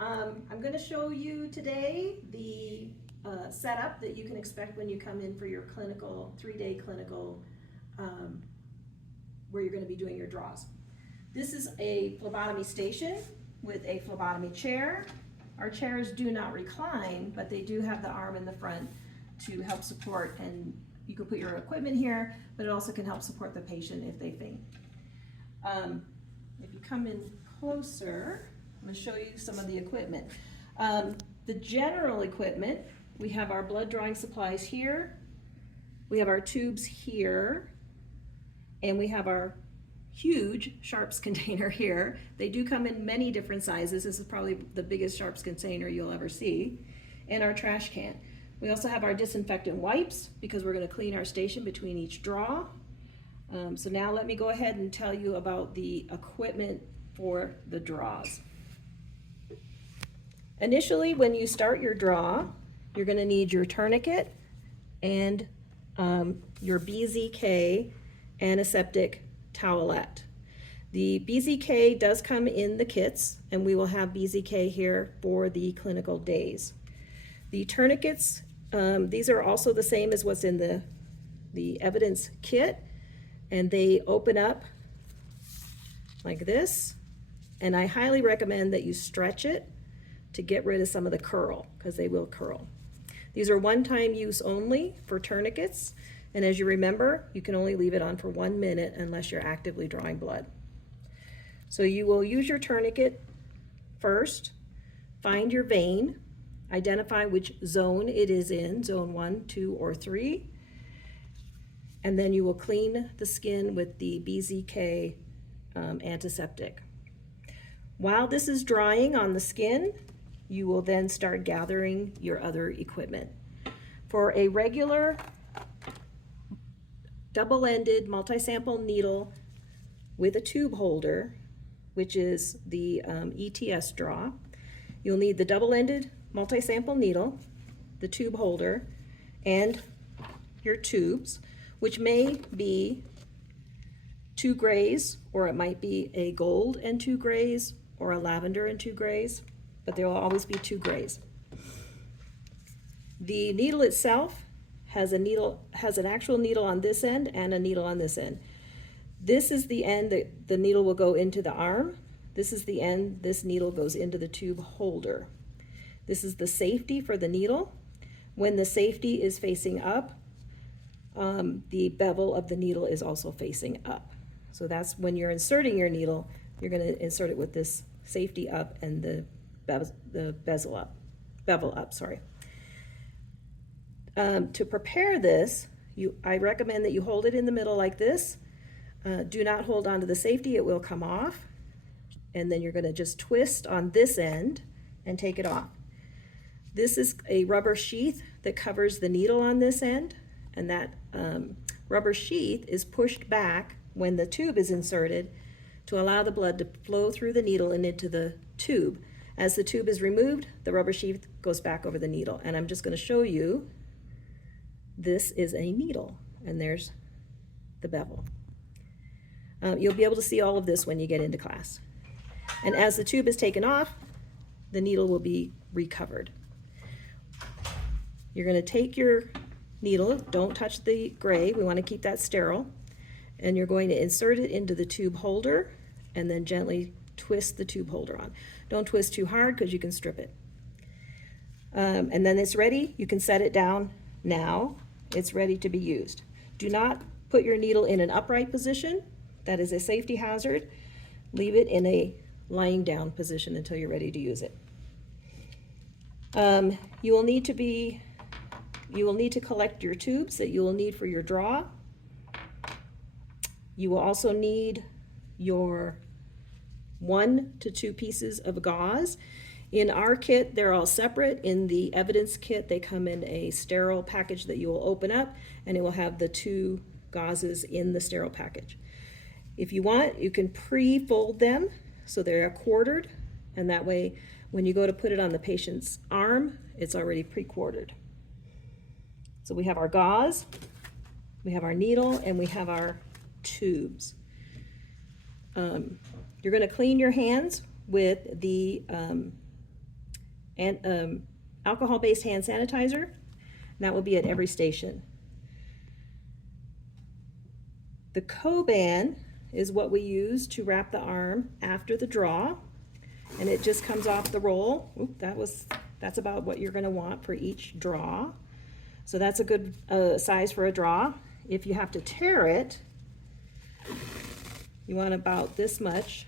I'm going to show you today the setup that you can expect when you come in for your clinical, 3-day clinical, where you're going to be doing your draws. This is a phlebotomy station with a phlebotomy chair. Our chairs do not recline, but they do have the arm in the front to help support, and you can put your equipment here, but it also can help support the patient if they faint. If you come in closer, I'm going to show you some of the equipment. The general equipment, we have our blood drawing supplies here, we have our tubes here, and we have our huge sharps container here. They do come in many different sizes. This is probably the biggest sharps container you'll ever see. And our trash can. We also have our disinfectant wipes because we're going to clean our station between each draw. So now let me go ahead and tell you about the equipment for the draws. Initially, when you start your draw, you're going to need your tourniquet and your BZK antiseptic towelette. The BZK does come in the kits, and we will have BZK here for the clinical days. The tourniquets, these are also the same as what's in the evidence kit, and they open up like this, and I highly recommend that you stretch it to get rid of some of the curl, because they will curl. These are one-time use only for tourniquets, and as you remember, you can only leave it on for 1 minute unless you're actively drawing blood. So you will use your tourniquet first, find your vein, identify which zone it is in, zone 1, 2, or 3, and then you will clean the skin with the BZK antiseptic. While this is drying on the skin, you will then start gathering your other equipment. For a regular double-ended multi-sample needle with a tube holder, which is the ETS draw, you'll need the double-ended multi-sample needle, the tube holder, and your tubes, which may be 2 grays, or it might be a gold and 2 grays, or a lavender and 2 grays, but there will always be 2 grays. The needle itself has an actual needle on this end and a needle on this end. This is the end that the needle will go into the arm. This is the end this needle goes into the tube holder. This is the safety for the needle. When the safety is facing up, the bevel of the needle is also facing up. So that's when you're inserting your needle, you're going to insert it with this safety up and the bevel up. To prepare this, I recommend that you hold it in the middle like this. Do not hold on to the safety, it will come off. And then you're going to just twist on this end and take it off. This is a rubber sheath that covers the needle on this end, and that rubber sheath is pushed back when the tube is inserted to allow the blood to flow through the needle and into the tube. As the tube is removed, the rubber sheath goes back over the needle. And I'm just going to show you, this is a needle, and there's the bevel. You'll be able to see all of this when you get into class. And as the tube is taken off, the needle will be recovered. You're going to take your needle, don't touch the gray, we want to keep that sterile, and you're going to insert it into the tube holder and then gently twist the tube holder on. Don't twist too hard because you can strip it. And then it's ready. You can set it down now. It's ready to be used. Do not put your needle in an upright position. That is a safety hazard. Leave it in a lying down position until you're ready to use it. You will need to collect your tubes that you will need for your draw. You will also need your 1 to 2 pieces of gauze. In our kit, they're all separate. In the evidence kit, they come in a sterile package that you will open up, and it will have the 2 gauzes in the sterile package. If you want, you can pre-fold them so they're quartered, and that way when you go to put it on the patient's arm, it's already pre-quartered. So we have our gauze, we have our needle, and we have our tubes. You're going to clean your hands with the and alcohol-based hand sanitizer. And that will be at every station. The Coban is what we use to wrap the arm after the draw, and it just comes off the roll. Oop, that's about what you're going to want for each draw. So that's a good size for a draw. If you have to tear it, you want about this much,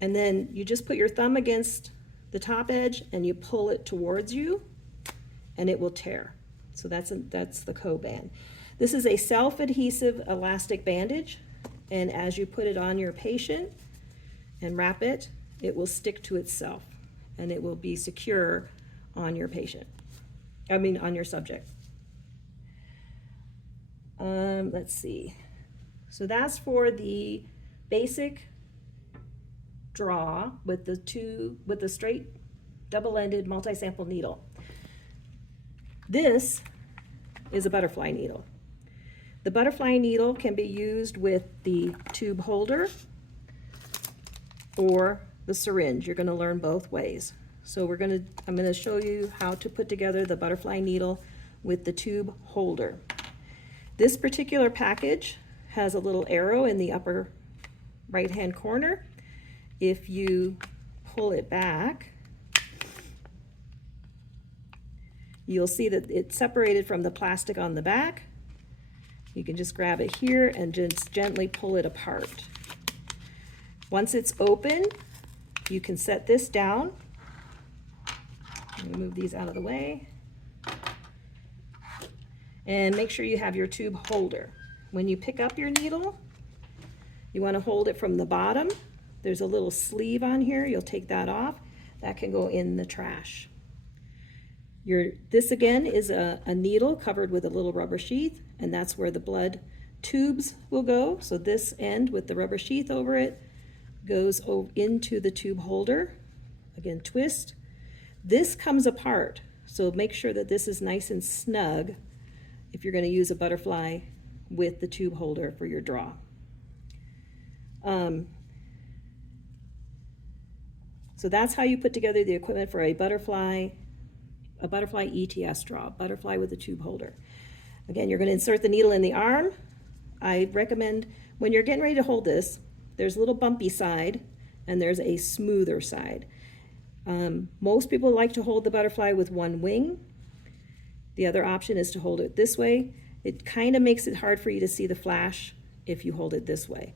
and then you just put your thumb against the top edge and you pull it towards you and it will tear. So that's the Coban. This is a self-adhesive elastic bandage, and as you put it on your patient and wrap it, it will stick to itself and it will be secure on your patient. On your subject. Let's see. So that's for the basic draw with the straight double-ended multi-sample needle. This is a butterfly needle. The butterfly needle can be used with the tube holder or the syringe. You're going to learn both ways. So I'm going to show you how to put together the butterfly needle with the tube holder. This particular package has a little arrow in the upper right-hand corner. If you pull it back, you'll see that it's separated from the plastic on the back. You can just grab it here and just gently pull it apart. Once it's open, you can set this down. Let me move these out of the way. And make sure you have your tube holder. When you pick up your needle, you want to hold it from the bottom. There's a little sleeve on here. You'll take that off. That can go in the trash. This again is a needle covered with a little rubber sheath, and that's where the blood tubes will go. So this end with the rubber sheath over it goes into the tube holder. Again, twist. This comes apart, so make sure that this is nice and snug if you're going to use a butterfly with the tube holder for your draw. So that's how you put together the equipment for a butterfly ETS draw, butterfly with a tube holder. Again, you're going to insert the needle in the arm. I recommend when you're getting ready to hold this, there's a little bumpy side and there's a smoother side. Most people like to hold the butterfly with one wing. The other option is to hold it this way. It kind of makes it hard for you to see the flash if you hold it this way.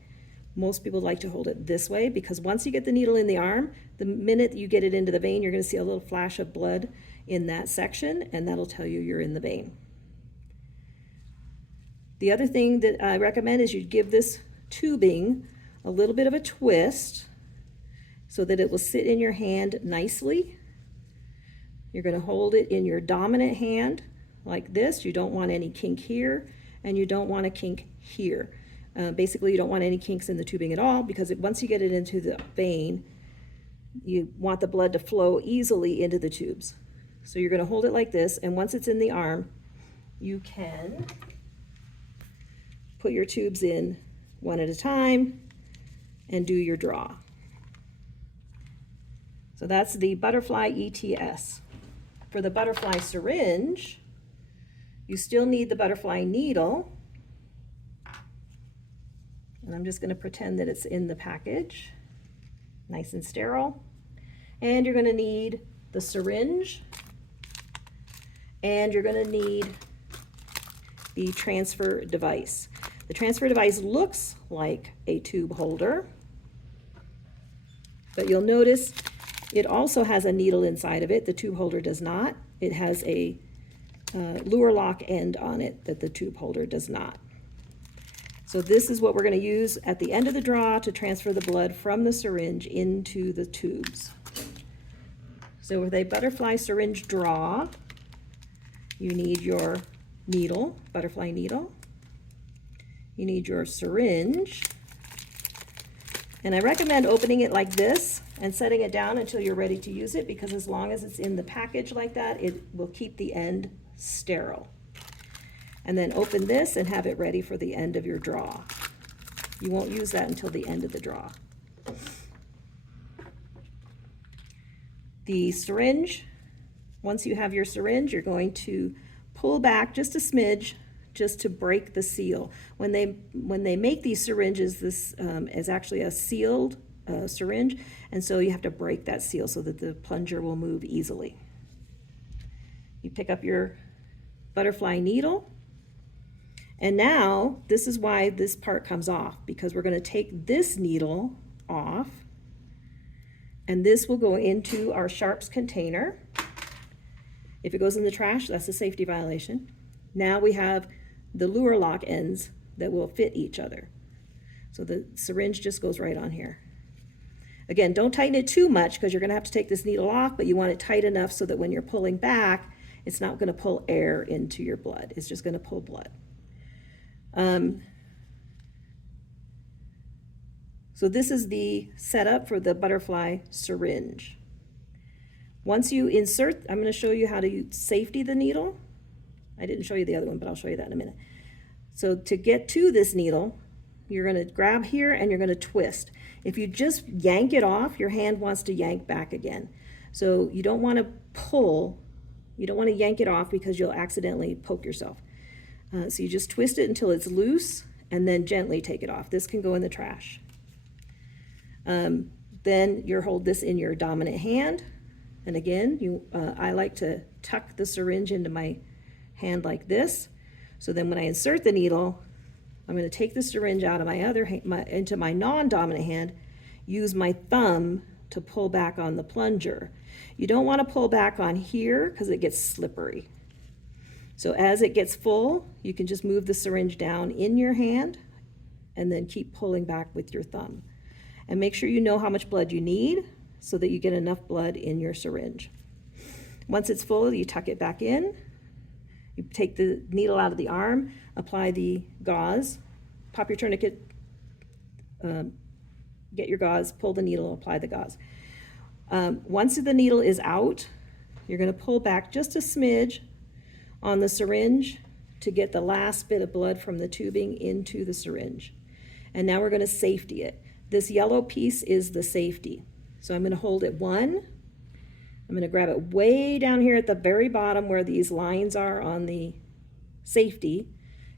Most people like to hold it this way because once you get the needle in the arm, the minute you get it into the vein, you're going to see a little flash of blood in that section, and that'll tell you you're in the vein. The other thing that I recommend is you give this tubing a little bit of a twist so that it will sit in your hand nicely. You're going to hold it in your dominant hand like this. You don't want any kink here, and you don't want a kink here. Basically, you don't want any kinks in the tubing at all, because once you get it into the vein, you want the blood to flow easily into the tubes. So you're going to hold it like this, and once it's in the arm, you can put your tubes in one at a time and do your draw. So that's the butterfly ETS. For the butterfly syringe, you still need the butterfly needle. And I'm just going to pretend that it's in the package, nice and sterile. And you're going to need the syringe, and you're going to need the transfer device. The transfer device looks like a tube holder, but you'll notice it also has a needle inside of it. The tube holder does not. It has a lure lock end on it that the tube holder does not. So this is what we're going to use at the end of the draw to transfer the blood from the syringe into the tubes. So with a butterfly syringe draw, you need your needle, butterfly needle. You need your syringe. And I recommend opening it like this and setting it down until you're ready to use it, because as long as it's in the package like that, it will keep the end sterile. And then open this and have it ready for the end of your draw. You won't use that until the end of the draw. The syringe, once you have your syringe, you're going to pull back just a smidge just to break the seal. When they make these syringes, this is actually a sealed syringe, and so you have to break that seal so that the plunger will move easily. You pick up your butterfly needle, and now this is why this part comes off, because we're going to take this needle off, and this will go into our sharps container. If it goes in the trash, that's a safety violation. Now we have the lure lock ends that will fit each other. So the syringe just goes right on here. Again, don't tighten it too much because you're going to have to take this needle off, but you want it tight enough so that when you're pulling back, it's not going to pull air into your blood. It's just going to pull blood. So this is the setup for the butterfly syringe. Once you insert, I'm going to show you how to safety the needle. I didn't show you the other one, but I'll show you that in a minute. So to get to this needle, you're going to grab here and you're going to twist. If you just yank it off, your hand wants to yank back again. So you don't want to pull, you don't want to yank it off because you'll accidentally poke yourself. So you just twist it until it's loose and then gently take it off. This can go in the trash. Then you hold this in your dominant hand. And again, I like to tuck the syringe into my hand like this. So then when I insert the needle, I'm going to take the syringe out of my other hand, into my non-dominant hand, use my thumb to pull back on the plunger. You don't want to pull back on here because it gets slippery. So as it gets full, you can just move the syringe down in your hand and then keep pulling back with your thumb. And make sure you know how much blood you need so that you get enough blood in your syringe. Once it's full, you tuck it back in. You take the needle out of the arm, apply the gauze, pop your tourniquet, get your gauze, pull the needle, apply the gauze. Once the needle is out, you're going to pull back just a smidge on the syringe to get the last bit of blood from the tubing into the syringe. And now we're going to safety it. This yellow piece is the safety. So I'm going to hold it one. I'm going to grab it way down here at the very bottom where these lines are on the safety,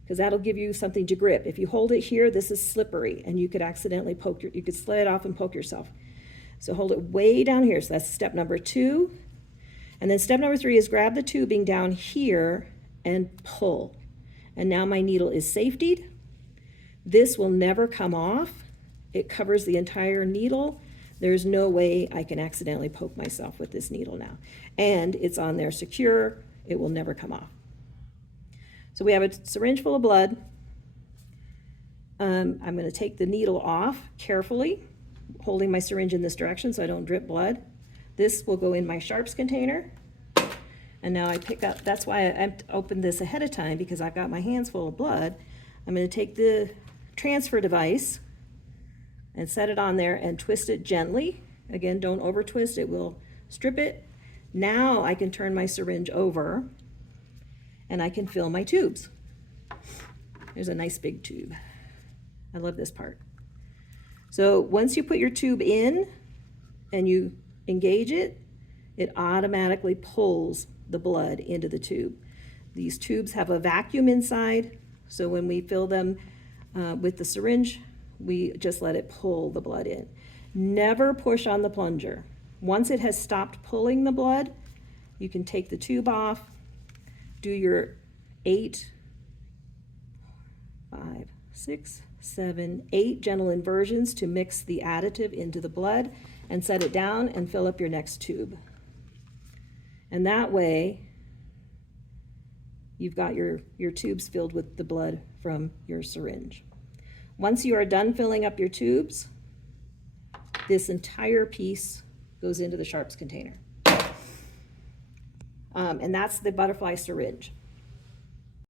because that'll give you something to grip. If you hold it here, this is slippery and you could accidentally you could slide off and poke yourself. So hold it way down here. So that's step number 2. And then step number 3 is grab the tubing down here and pull. And now my needle is safetied. This will never come off. It covers the entire needle. There's no way I can accidentally poke myself with this needle now. And it's on there secure. It will never come off. So we have a syringe full of blood. I'm going to take the needle off carefully, holding my syringe in this direction so I don't drip blood. This will go in my sharps container. And now I pick up, that's why I opened this ahead of time, because I've got my hands full of blood. I'm going to take the transfer device and set it on there and twist it gently. Again, don't over twist, it will strip it. Now I can turn my syringe over and I can fill my tubes. There's a nice big tube. I love this part. So once you put your tube in and you engage it, it automatically pulls the blood into the tube. These tubes have a vacuum inside, so when we fill them with the syringe, we just let it pull the blood in. Never push on the plunger. Once it has stopped pulling the blood, you can take the tube off, do your 8, 5, 6, 7, 8 gentle inversions to mix the additive into the blood, and set it down and fill up your next tube. And that way, you've got your tubes filled with the blood from your syringe. Once you are done filling up your tubes, this entire piece goes into the sharps container. And that's the butterfly syringe.